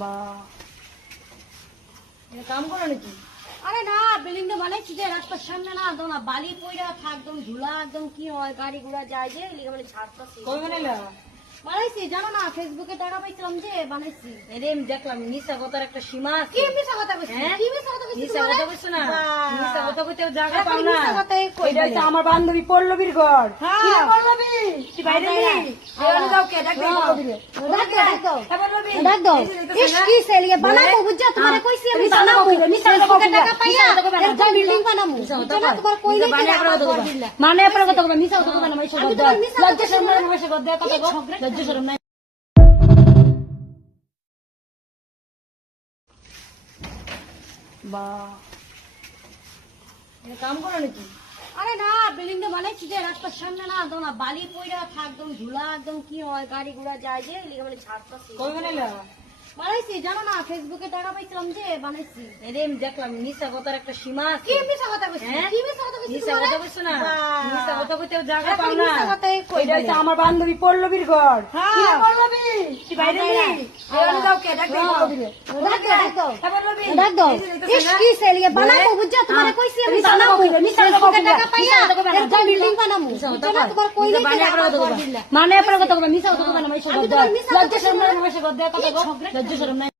বা কাম করো নাকি? আরে না, বিল্ডিং তো বানাইছি যে রাস্তার সামনে না, একদম না বালি পইরা থাক, একদম ধুলা, একদম কি হয় গাড়ি ঘোড়া যায় যে লিগে বলে ছাড়তাছি। কই বানাইলা? বানাইছি জানো না, ফেসবুকে টাকা পাইছিলাম যে বানাইছি। এরে আমি দেখলাম মিশা কথার একটা সীমা আছে। কি মিছা কথা কইছিস? হ্যাঁ? কি মিছা কথা কইছিস? মিশা কথা কইছো না? মিশা কথা কইতেও জায়গা এখন পাও না। মিছা কথাই কই এটা হচ্ছে বলে। আমার বান্ধবী পল্লবীর ঘর। হ্যাঁ। কি রে পল্লবী? তুই বাইরে হ্যাঁ, নেই? হ্যাঁ। এই দাও কে? ডাক দে হ্যাঁ। পল্লবীরে। ডাক দাও, ডাক দাও। হ্যাঁ, পল্লবী। ডাক দাও। এই যে দেখতেছো ইস না? কি সেলিয়ে বানাবো হ্যাঁ? বুঝছো, তোমারে কইছি আমি মিশা কথা বানাবো। কইলো, মিশা কথা ফেসবুকে কইলো। টাকা পাইয়া মিশা কথা কইলো। এরকম বিল্ডিং বানাবো। মিশা কথা বুঝছো না, কইলো। তোমার কইলে মানে কি আপনার কথা আবার কইবা। দিলা। মানে আপনার কথা কইবা, মিশা কথা কইবা না, মাইশা আমি কথা তোমার কইবা। মিশা কথা লজ্জা শরম নাই, কইছি না। মাইশা কথা কইবা, কথা কও। লজ্জা শরম নাই। বা কাম করো নাকি? আরে না, বিল্ডিং তো বানাইছি যে রাস্তার সামনে না, একদম না বালি পইরা থাক, একদম ধুলা, একদম কি হয় গাড়ি ঘোড়া যায় যে লিগে বলে ছাড়তাছি। কই বানাইলা? বানাইছি জানো না, ফেসবুকে টাকা পাইছিলাম যে বানাইছি। এরে আমি দেখলাম মিশা কথার একটা সীমা আছে। কি মিছা কথা কইছিস? হ্যাঁ? কি মিছা কথা কইছিস? মিশা কথা কইছো না? মিশা কথা কইতেও জায়গা এখন পাও না। মিছা কথাই কই এটা বলে। হচ্ছে আমার বান্ধবী পল্লবীর ঘর। হ্যাঁ। কি রে পল্লবী? তুই বাইরে হ্যাঁ। নেই? এই দাও কে? ডাক দে হ্যাঁ। পল্লবীরে। ডাক দাও, ডাক দাও। হ্যাঁ, পল্লবী। ডাক দাও। এই যে দেখতেছো ইস না? কি সেলিয়ে বানাবো হ্যাঁ? বুঝছো, তোমারে কইছি আমি মিশা কথা বানাবো। কইলো, মিশা কথা ফেসবুকে কইলো। টাকা পাইয়া মিশা কথা কইবা না, এরকম বিল্ডিং বানাবো। মিশা কথা বুঝছো না, কইবা। তোমার কইলে কি মানে আপনার আবার কথা ঘর কইবা। দিলা। মানে আপনার কথা কইবা, মিশা কথা কইবা না, মাইশা আমি কথা তোমার কও। মিশা কথা লজ্জা শরম নাই, কইছি না। মাইশা কথা কও, কথা কও। লজ্জা শরম নাই।